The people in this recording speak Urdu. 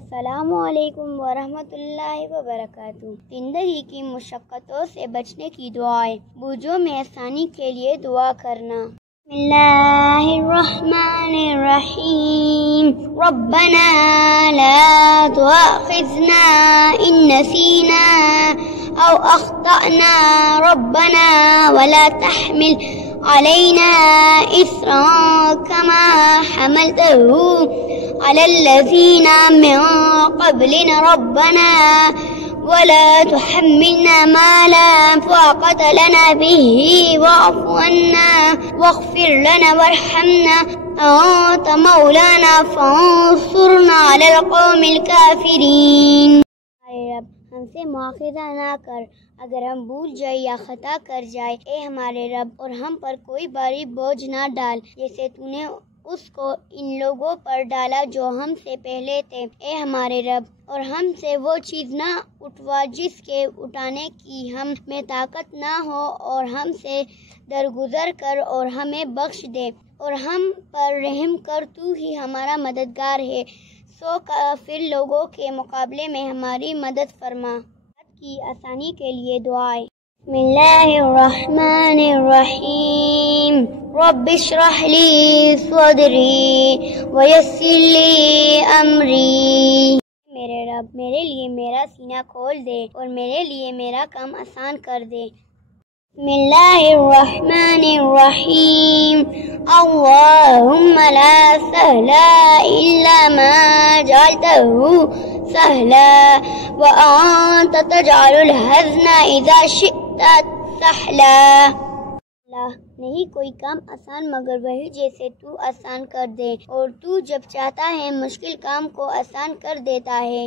السلام علیکم ورحمۃ اللہ وبرکاتہ۔ زندگی کی مشقتوں سے بچنے کی دعائیں، بوجھوں میں آسانی کے لیے دعا کرنا۔ بسم اللہ الرحمن الرحیم۔ ربنا لا تؤاخذنا ان نسینا او اخطأنا ربنا ولا تحمل علينا إصرا كما حملته على الذين من قبلنا ربنا ولا تحملنا ما لا طاقة لنا به واعف عنا واغفر لنا وارحمنا أنت مولانا فانصرنا على القوم الكافرين۔ ہم سے مواخذہ نہ کر اگر ہم بھول جائے یا خطا کر جائے، اے ہمارے رب، اور ہم پر کوئی بھاری بوجھ نہ ڈال جیسے تو نے اس کو ان لوگوں پر ڈالا جو ہم سے پہلے تھے، اے ہمارے رب، اور ہم سے وہ چیز نہ اٹھوا جس کے اٹھانے کی ہم میں طاقت نہ ہو، اور ہم سے درگزر کر اور ہمیں بخش دے، اور ہم پر رحم کر، تو ہی ہمارا مددگار ہے، سو کافر لوگوں کے مقابلے میں ہماری مدد فرما۔ کی آسانی کے لیے دعائیں۔ بسم اللہ الرحمن الرحیم۔ رب اشرح لی صدری ویسر لی امری۔ میرے رب، میرے لیے میرا سینہ کھول دے اور میرے لیے میرا کام آسان کر دے۔ بسم اللہ الرحمن الرحیم۔ اللہم لا سہل الا ما جعلته سہلا وانت تجعل الحزن اذا شئت سہلا۔ اللہ، نہیں کوئی کام آسان مگر وہی جیسے تو آسان کر دے، اور تو جب چاہتا ہے مشکل کام کو آسان کر دیتا ہے۔